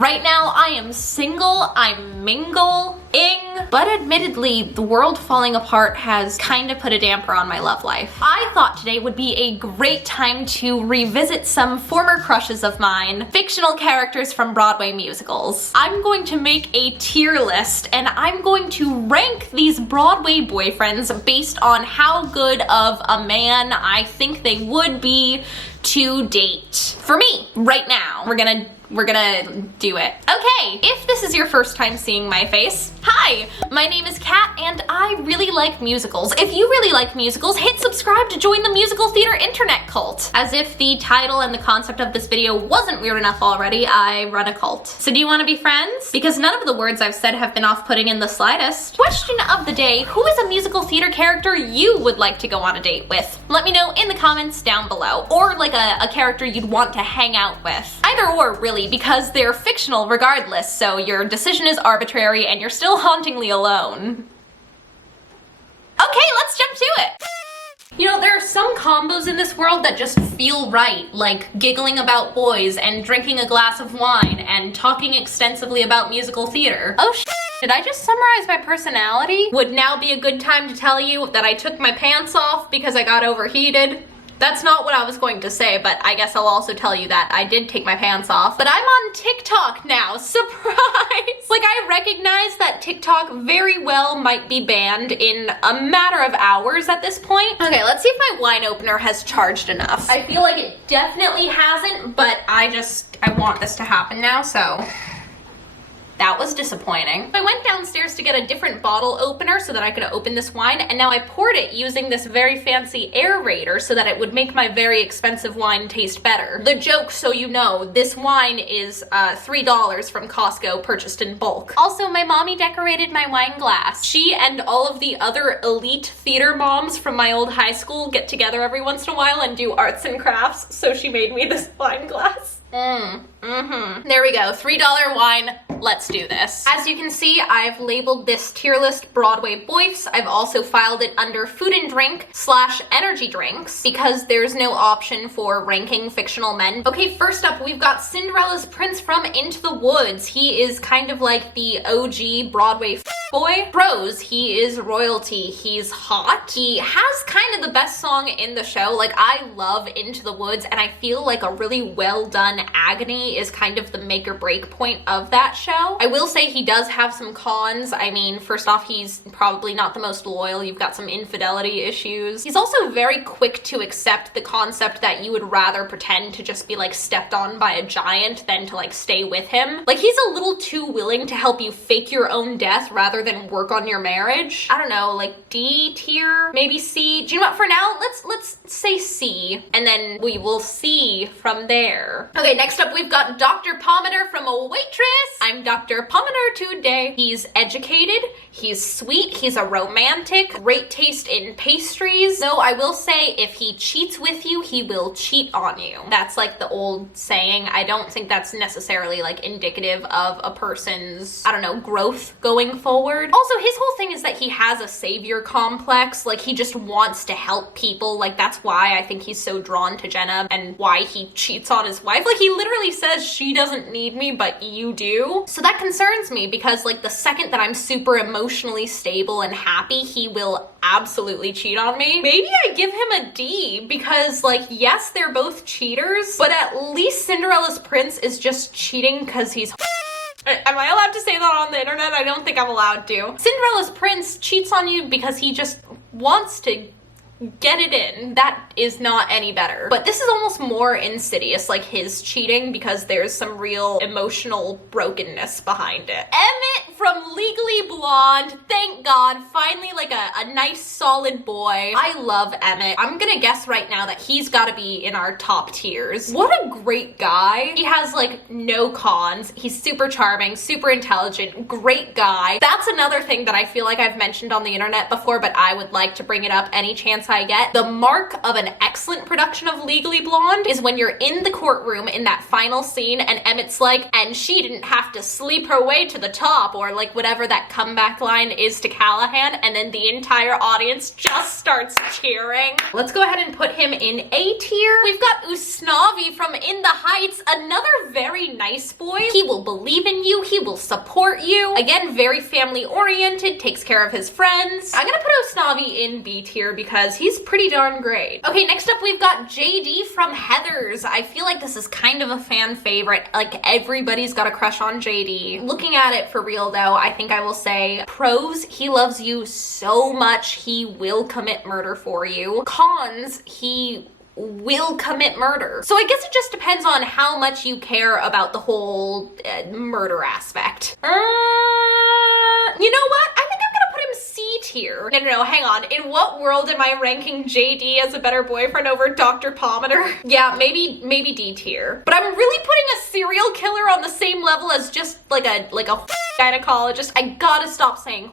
Right now, I am single, I'm mingle-ing, but admittedly, the world falling apart has kind of put a damper on my love life. I thought today would be a great time to revisit some former crushes of mine, fictional characters from Broadway musicals. I'm going to make a tier list, and I'm going to rank these Broadway boyfriends based on how good of a man I think they would be to date. For me, right now, we're gonna do it. Okay, if this is your first time seeing my face, hi, my name is Kat and I really like musicals. If you really like musicals, hit subscribe to join the musical theater internet cult. As if the title and the concept of this video wasn't weird enough already, I run a cult. So do you want to be friends? Because none of the words I've said have been off-putting in the slightest. Question of the day, who is a musical theater character you would like to go on a date with? Let me know in the comments down below. Or like a character you'd want to hang out with. Either or, really, because they're fictional regardless, so your decision is arbitrary and you're still hauntingly alone. Okay, let's jump to it! You know, there are some combos in this world that just feel right, like giggling about boys and drinking a glass of wine and talking extensively about musical theater. Oh shit, did I just summarize my personality? Would now be a good time to tell you that I took my pants off because I got overheated? That's not what I was going to say, but I guess I'll also tell you that I did take my pants off. But I'm on TikTok now, surprise! Like, I recognize that TikTok very well might be banned in a matter of hours at this point. Okay, let's see if my wine opener has charged enough. I feel like it definitely hasn't, but I want this to happen now, so. That was disappointing. I went downstairs to get a different bottle opener so that I could open this wine, and now I poured it using this very fancy aerator so that it would make my very expensive wine taste better. The joke, so you know, this wine is $3 from Costco, purchased in bulk. Also, my mommy decorated my wine glass. She and all of the other elite theater moms from my old high school get together every once in a while and do arts and crafts, so she made me this wine glass. There we go, $3 wine, let's do this. As you can see, I've labeled this tier list Broadway Boyfs. I've also filed it under food and drink / energy drinks because there's no option for ranking fictional men. Okay, first up, we've got Cinderella's prince from Into the Woods. He is kind of like the OG Broadway boy. Rose, he is royalty. He's hot. He has kind of the best song in the show. Like, I love Into the Woods, and I feel like a really well done agony is kind of the make or break point of that show. I will say he does have some cons. I mean, first off, he's probably not the most loyal. You've got some infidelity issues. He's also very quick to accept the concept that you would rather pretend to just be like stepped on by a giant than to like stay with him. Like, he's a little too willing to help you fake your own death rather than work on your marriage. I don't know, like D tier, maybe C. Do you know what, for now, let's say C, and then we will see from there. Okay, next up we've got Dr. Pomander from Waitress. I'm Dr. Pomander today. He's educated, he's sweet, he's a romantic, great taste in pastries. Though I will say, if he cheats with you, he will cheat on you. That's like the old saying. I don't think that's necessarily like indicative of a person's, I don't know, growth going forward. Also, his whole thing is that he has a savior complex. Like, he just wants to help people. Like, that's why I think he's so drawn to Jenna and why he cheats on his wife. Like, he literally says, she doesn't need me, but you do. So that concerns me because, like, the second that I'm super emotionally stable and happy, he will absolutely cheat on me. Maybe I give him a D because, like, yes, they're both cheaters, but at least Cinderella's prince is just cheating because he's Am I allowed to say that on the internet? I don't think I'm allowed to. Cinderella's prince cheats on you because he just wants to get it in. That is not any better. But this is almost more insidious, like his cheating, because there's some real emotional brokenness behind it. Emmett from Legally Blonde, thank God, finally like a nice solid boy. I love Emmett. I'm gonna guess right now that he's gotta be in our top tiers. What a great guy. He has like no cons. He's super charming, super intelligent, great guy. That's another thing that I feel like I've mentioned on the internet before, but I would like to bring it up any chance I get. The mark of an excellent production of Legally Blonde is when you're in the courtroom in that final scene and Emmett's like, and she didn't have to sleep her way to the top or or like whatever that comeback line is to Callahan, and then the entire audience just starts cheering. Let's go ahead and put him in A tier. We've got Usnavi from In the Heights, another very nice boy. He will believe in you, he will support you. Again, very family oriented, takes care of his friends. I'm gonna put Usnavi in B tier because he's pretty darn great. Okay, next up we've got JD from Heathers. I feel like this is kind of a fan favorite. Like, everybody's got a crush on JD. Looking at it for real though, I think I will say pros, he loves you so much he will commit murder for you. Cons, he will commit murder. So I guess it just depends on how much you care about the whole murder aspect. You know what? I think I'm gonna put him C tier. No, hang on. In what world am I ranking JD as a better boyfriend over Dr. Pomander? Yeah, maybe D tier. But I'm really putting a serial killer on the same level as just like a gynecologist. I gotta stop saying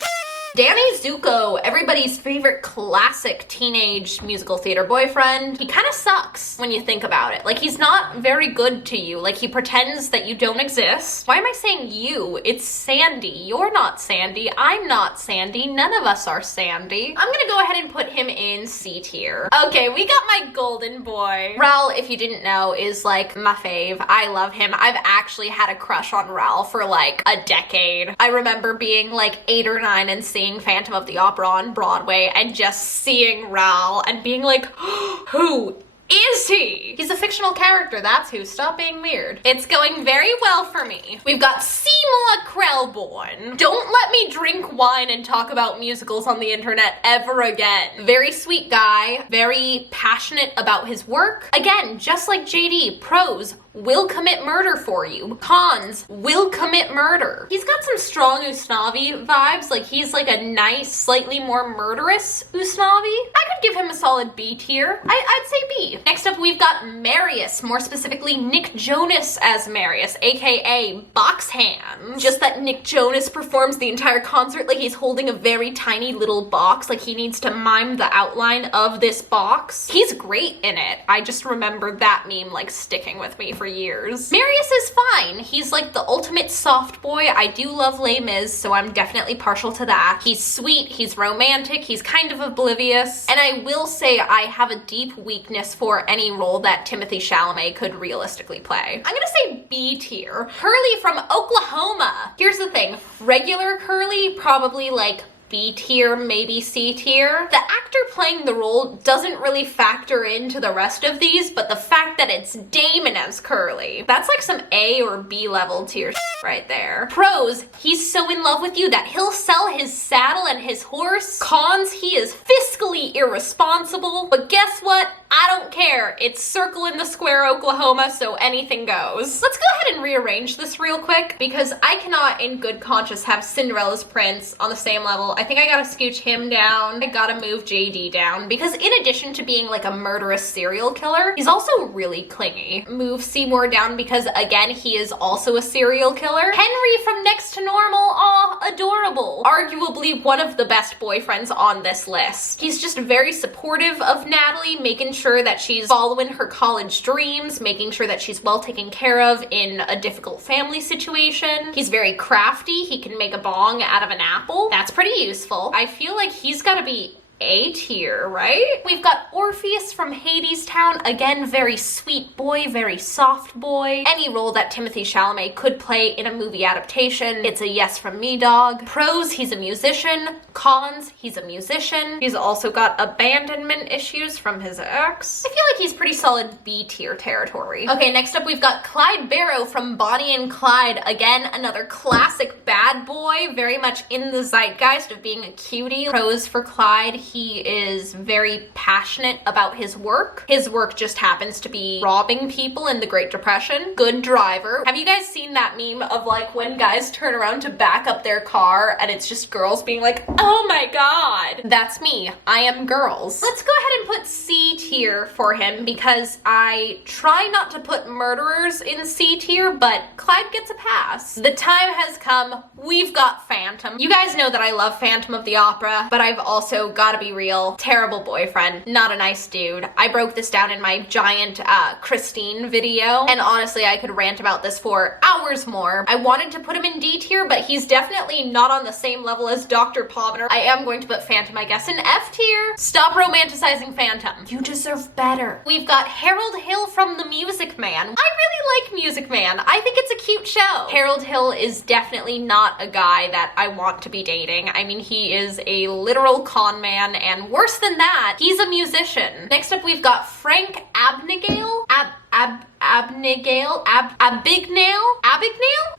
Danny Zuko, everybody's favorite classic teenage musical theater boyfriend. He kind of sucks when you think about it. Like, he's not very good to you. Like, he pretends that you don't exist. Why am I saying you? It's Sandy. You're not Sandy. I'm not Sandy. None of us are Sandy. I'm gonna go ahead and put him in C tier. Okay, we got my golden boy. Raul, if you didn't know, is like my fave. I love him. I've actually had a crush on Raul for like a decade. I remember being like 8 or 9 and seeing Phantom of the Opera on Broadway and just seeing Raul and being like, who is he? He's a fictional character, that's who. Stop being weird. It's going very well for me. We've got Seymour Krellborn. Don't let me drink wine and talk about musicals on the internet ever again. Very sweet guy, very passionate about his work. Again, just like JD, pros, will commit murder for you. Cons, will commit murder. He's got some strong Usnavi vibes. Like, he's like a nice, slightly more murderous Usnavi. I could give him a solid B tier. I'd say B. Next up, we've got Marius, more specifically Nick Jonas as Marius, aka Box Hands. Just that Nick Jonas performs the entire concert like he's holding a very tiny little box, like he needs to mime the outline of this box. He's great in it. I just remember that meme like sticking with me for years. Marius is fine. He's like the ultimate soft boy. I do love Les Mis, so I'm definitely partial to that. He's sweet, he's romantic, he's kind of oblivious, and I will say I have a deep weakness for any role that Timothée Chalamet could realistically play. I'm gonna say B tier. Curly from Oklahoma. Here's the thing, regular Curly, probably like B tier, maybe C tier. The actor playing the role doesn't really factor into the rest of these, but the fact that it's Damon as Curly, that's like some A or B level tier right there. Pros, he's so in love with you that he'll sell his saddle and his horse. Cons, he is fiscally irresponsible, but guess what? I don't care. It's Circle in the Square, Oklahoma, so anything goes. Let's go ahead and rearrange this real quick because I cannot in good conscience have Cinderella's prince on the same level. I think I gotta scooch him down. I gotta move JD down because in addition to being like a murderous serial killer, he's also really clingy. Move Seymour down because again, he is also a serial killer. Henry from Next to Normal, aw, adorable. Arguably one of the best boyfriends on this list. He's just very supportive of Natalie, making sure that she's following her college dreams, making sure that she's well taken care of in a difficult family situation. He's very crafty. He can make a bong out of an apple. That's pretty useful. I feel like he's gotta be A tier, right? We've got Orpheus from Hadestown. Again, very sweet boy, very soft boy. Any role that Timothée Chalamet could play in a movie adaptation, it's a yes from me, dog. Pros, he's a musician. Cons, he's a musician. He's also got abandonment issues from his ex. I feel like he's pretty solid B tier territory. Okay, next up we've got Clyde Barrow from Bonnie and Clyde. Again, another classic bad boy, very much in the zeitgeist of being a cutie. Pros for Clyde, he is very passionate about his work. His work just happens to be robbing people in the Great Depression. Good driver. Have you guys seen that meme of like when guys turn around to back up their car and it's just girls being like, oh my god. That's me. I am girls. Let's go ahead and put C tier for him because I try not to put murderers in C tier, but Clyde gets a pass. The time has come. We've got Phantom. You guys know that I love Phantom of the Opera, but I've also got gotta be real. Terrible boyfriend. Not a nice dude. I broke this down in my giant Christine video, and honestly, I could rant about this for hours more. I wanted to put him in D tier, but he's definitely not on the same level as Dr. Palmer. I am going to put Phantom, I guess, in F tier. Stop romanticizing Phantom. You deserve better. We've got Harold Hill from The Music Man. I really like Music Man. I think it's a cute show. Harold Hill is definitely not a guy that I want to be dating. I mean, he is a literal con man, and worse than that, he's a musician. Next up, we've got Frank Abagnale.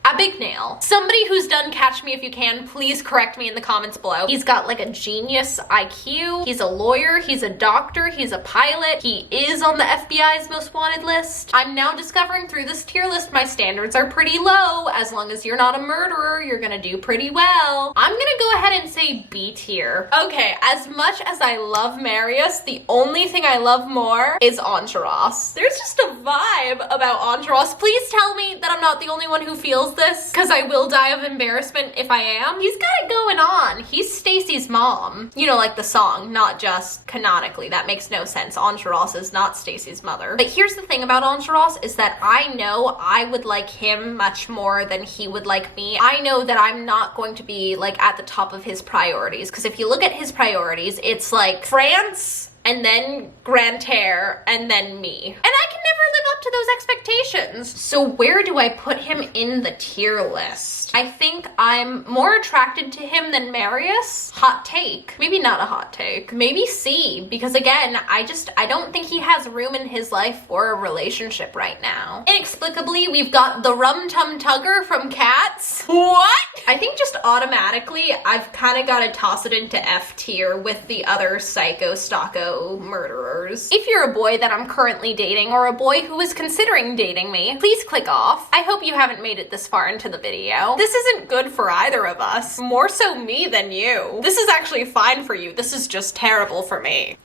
Abagnale? Somebody who's done Catch Me If You Can, please correct me in the comments below. He's got like a genius IQ. He's a lawyer. He's a doctor. He's a pilot. He is on the FBI's most wanted list. I'm now discovering through this tier list my standards are pretty low. As long as you're not a murderer, you're gonna do pretty well. I'm gonna go ahead and say B tier. Okay, as much as I love Marius, the only thing I love more is Entourage. There's just a vibe about Entourage. Please tell me that I'm not the only one who feels this, because I will die of embarrassment if I am. He's got it going on. He's Stacy's mom. You know, like the song, not just canonically. That makes no sense. Entourage is not Stacy's mother. But here's the thing about Entourage is that I know I would like him much more than he would like me. I know that I'm not going to be like at the top of his priorities, because if you look at his priorities, it's like France, and then Grantaire, and then me. And I can never live up to those expectations. So where do I put him in the tier list? I think I'm more attracted to him than Marius. Hot take. Maybe not a hot take. Maybe C, because again, I don't think he has room in his life for a relationship right now. Inexplicably, we've got the Rum Tum Tugger from Cats. What? I think just automatically, I've kind of got to toss it into F tier with the other psycho stocko murderers. If you're a boy that I'm currently dating, or a boy who is considering dating me, please click off. I hope you haven't made it this far into the video. This isn't good for either of us. More so me than you. This is actually fine for you. This is just terrible for me.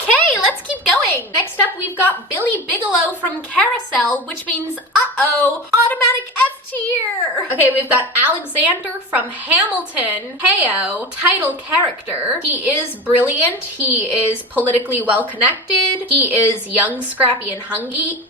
Okay, let's keep going. Next up, we've got Billy Bigelow from Carousel, which means, automatic F tier. Okay, we've got Alexander from Hamilton. Heyo, title character. He is brilliant. He is politically well-connected. He is young, scrappy, and hungry.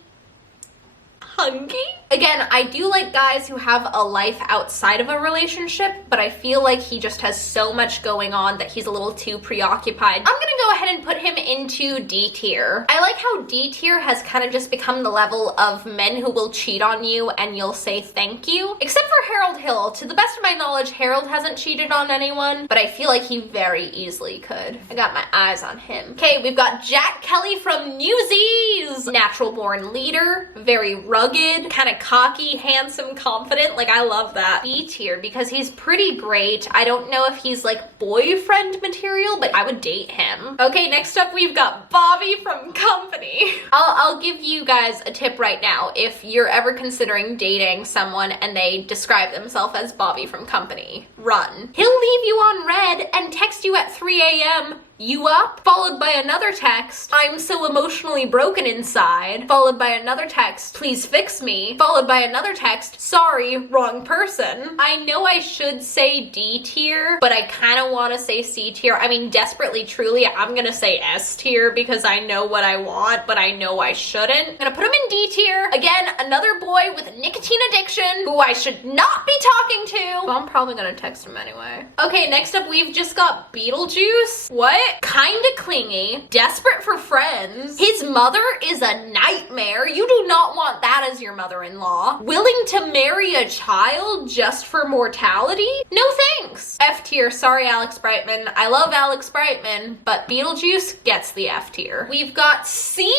Again, I do like guys who have a life outside of a relationship, but I feel like he just has so much going on that he's a little too preoccupied. I'm gonna go ahead and put him into D tier. I like how D tier has kind of just become the level of men who will cheat on you and you'll say thank you. Except for Harold Hill. To the best of my knowledge, Harold hasn't cheated on anyone, but I feel like he very easily could. I got my eyes on him. Okay, we've got Jack Kelly from Newsies. Natural born leader, very rugged, kind of cocky, handsome, confident. Like, I love that. B tier, because he's pretty great. I don't know if he's like boyfriend material, but I would date him. Okay, next up we've got Bobby from Company. I'll give you guys a tip right now. If you're ever considering dating someone and they describe themselves as Bobby from Company, run. He'll leave you on red and text you at 3 a.m. You up? Followed by another text, I'm so emotionally broken inside. Followed by another text, please fix me. Followed by another text, sorry, wrong person. I know I should say D tier, but I kind of want to say C tier. I mean, desperately, truly, I'm gonna say S tier because I know what I want, but I know I shouldn't. I'm gonna put him in D tier. Again, another boy with a nicotine addiction who I should not be talking to. But I'm probably gonna text him anyway. Okay, next up, we've just got Beetlejuice. What? Kinda clingy, desperate for friends. His mother is a nightmare. You do not want that as your mother-in-law. Willing to marry a child just for mortality? No thanks. F tier. Sorry, Alex Brightman. I love Alex Brightman, but Beetlejuice gets the F tier. We've got Seaweed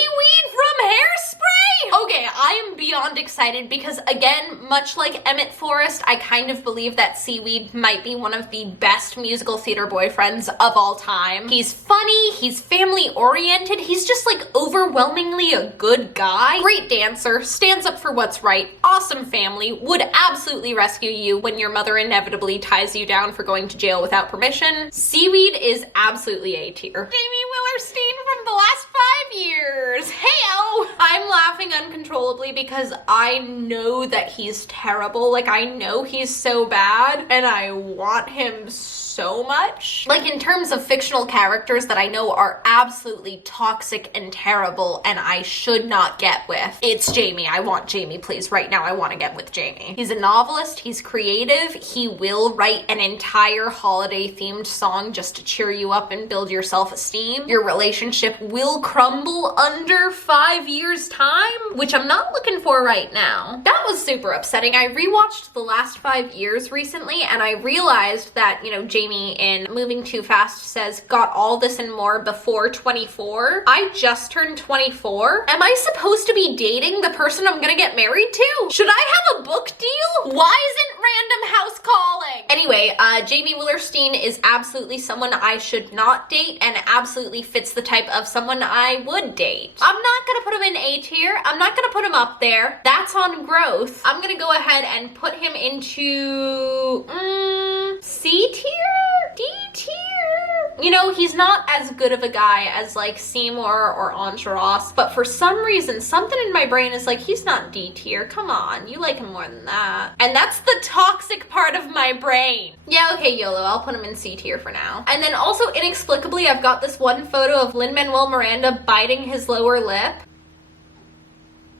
from Hairspray. Okay, I am beyond excited because, again, much like Emmett Forrest, I kind of believe that Seaweed might be one of the best musical theater boyfriends of all time. He's funny, he's family oriented, he's just like overwhelmingly a good guy. Great dancer, stands up for what's right, awesome family, would absolutely rescue you when your mother inevitably ties you down for going to jail without permission. Seaweed is absolutely A tier. Jamie, will Willerstein from the last 5 years. Heyo! I'm laughing uncontrollably because I know that he's terrible. Like, I know he's so bad and I want him so much. Like, in terms of fictional characters that I know are absolutely toxic and terrible and I should not get with, it's Jamie. I want Jamie, please. Right now, I want to get with Jamie. He's a novelist. He's creative. He will write an entire holiday-themed song just to cheer you up and build your self-esteem. Your relationship will crumble under 5 years' time, which I'm not looking for right now. That was super upsetting. I rewatched the last 5 years recently and I realized that, you know, Jamie in Moving Too Fast says got all this and more before 24. I just turned 24. Am I supposed to be dating the person I'm gonna get married to? Should I have a book deal? Why isn't Random House calling? Anyway, Jamie Willerstein is absolutely someone I should not date and absolutely fits the type of someone I would date. I'm not gonna put him in A tier. I'm not gonna put him up there. That's on growth. I'm gonna go ahead and put him into C tier? D tier? You know, he's not as good of a guy as like Seymour or Ross, but for some reason, something in my brain is like, he's not D tier. Come on, you like him more than that. And that's the toxic part of my brain. Yeah, okay, YOLO, I'll put him in C tier for now. And then also, inexplicably, I've got this one photo of Lin Manuel Miranda biting his lower lip.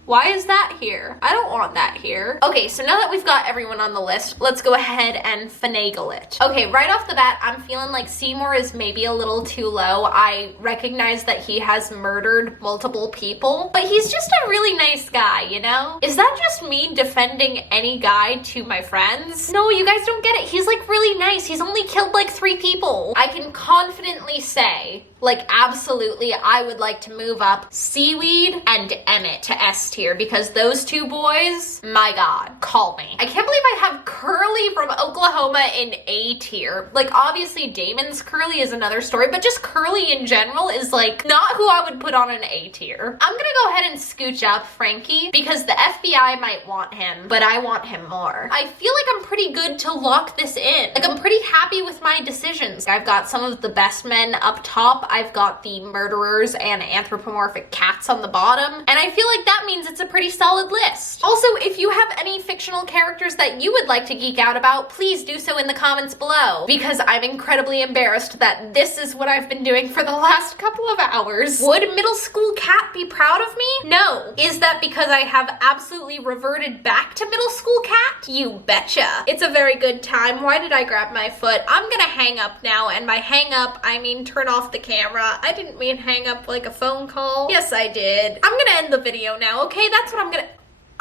Why is that here? I don't want that here. Okay, so now that we've got everyone on the list, let's go ahead and finagle it. Okay, right off the bat, I'm feeling like Seymour is maybe a little too low. I recognize that he has murdered multiple people, but he's just a really nice guy, you know? Is that just me defending any guy to my friends? No, you guys don't get it. He's like really nice. He's only killed like 3 people. I can confidently say, like, absolutely, I would like to move up Seaweed and Emmett to S tier because those 2 boys, my God, call me. I can't believe I have Curly from Oklahoma in A tier. Like, obviously, Damon's Curly is another story, but just Curly in general is, like, not who I would put on an A tier. I'm gonna go ahead and scooch up Frankie because the FBI might want him, but I want him more. I feel like I'm pretty good to lock this in. Like, I'm pretty happy with my decisions. I've got some of the best men up top. I've got the murderers and anthropomorphic cats on the bottom, and I feel like that means it's a pretty solid list. Also, if you have any fictional characters that you would like to geek out about, please do so in the comments below, because I'm incredibly embarrassed that this is what I've been doing for the last couple of hours. Would middle school Cat be proud of me? No. Is that because I have absolutely reverted back to middle school Cat? You betcha. It's a very good time. Why did I grab my foot? I'm gonna hang up now, and by hang up, I mean turn off the camera. I didn't mean hang up like a phone call. Yes, I did. I'm gonna end the video now, okay? That's what I'm gonna...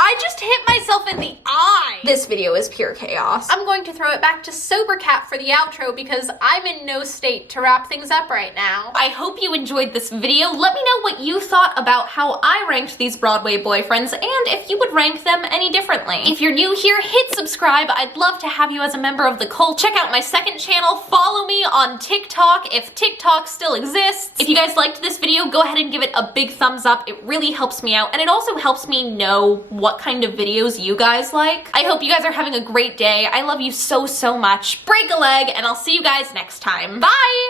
I just hit myself in the eye. This video is pure chaos. I'm going to throw it back to Sober Cat for the outro because I'm in no state to wrap things up right now. I hope you enjoyed this video. Let me know what you thought about how I ranked these Broadway boyfriends and if you would rank them any differently. If you're new here, hit subscribe. I'd love to have you as a member of the cult. Check out my second channel. Follow me on TikTok if TikTok still exists. If you guys liked this video, go ahead and give it a big thumbs up. It really helps me out and it also helps me know what kind of videos you guys like. I hope you guys are having a great day. I love you so, so much. Break a leg, and I'll see you guys next time. Bye!